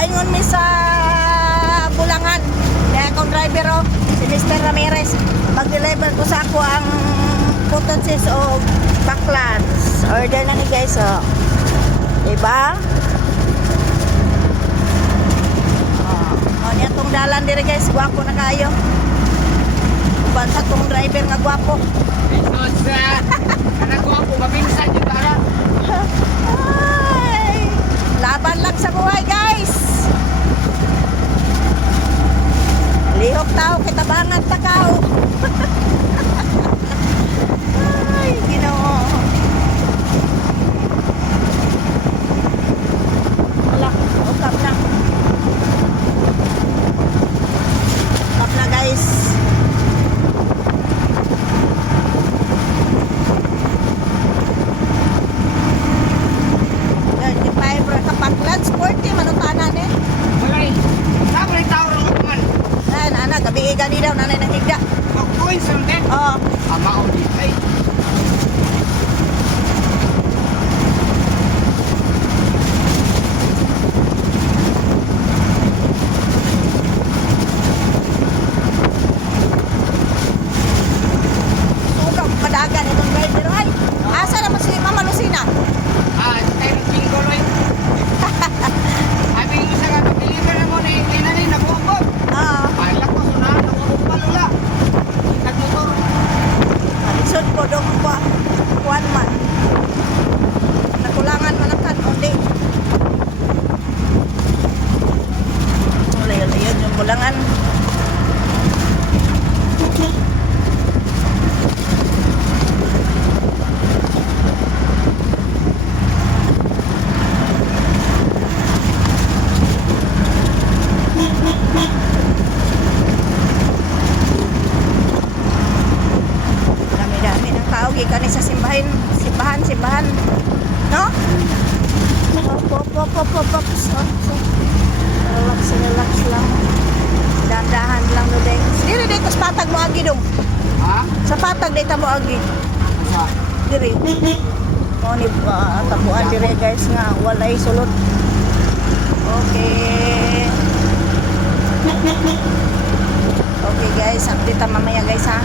paingon mi sa Bulangan. Kaya akong driver o, si Mr. Ramirez. Mag-deliver ko sa ako ang putonsis o baklats. Order na ni guys o. Diba? O, niya tong dalan dire guys. Gwapo na kayo. Banta tong driver nga gwapo. Pinod sa anak ko ako, mabinsan yung tara. Ay, laban lang sa buhay guys. Lihok tao, kitabangan takaw. Ay, Ginoo. Wala, ukap na. Ukap na guys. Kapaklan, sporty, manutanan eh. Walay, saan rin tao rin ako man? Anak, gabi gani daw, nanay ng higda. Mag-coins rin din. Oo. Ama o di. Ay, Suga, padagan itong driver. Ay, asa naman si Mama Lucina? tayo ng pingkoloy. Sabi ko sa gato, deliver na mo na yung linanay, nag-uubog. Oo. Palak ko, sunahan, nag-uubog palula. Nag-motor. Alisod ko dong pa. Kuan man. Nakulangan man ang kanundi. Layo-layo yung bulangan. Dami-dami ng tao gikan sa simbahan, simbahan. No? Pop. Relax lang. Dahan-dahan lang no dai. Dili dai tas patag mo agi dong. Ha? Sa patag dai ta mo agi. Sa? Diri. Mo ni tabuan diri guys nga walay sulod. Okay. Okay guys, update ta mamaya guys ha.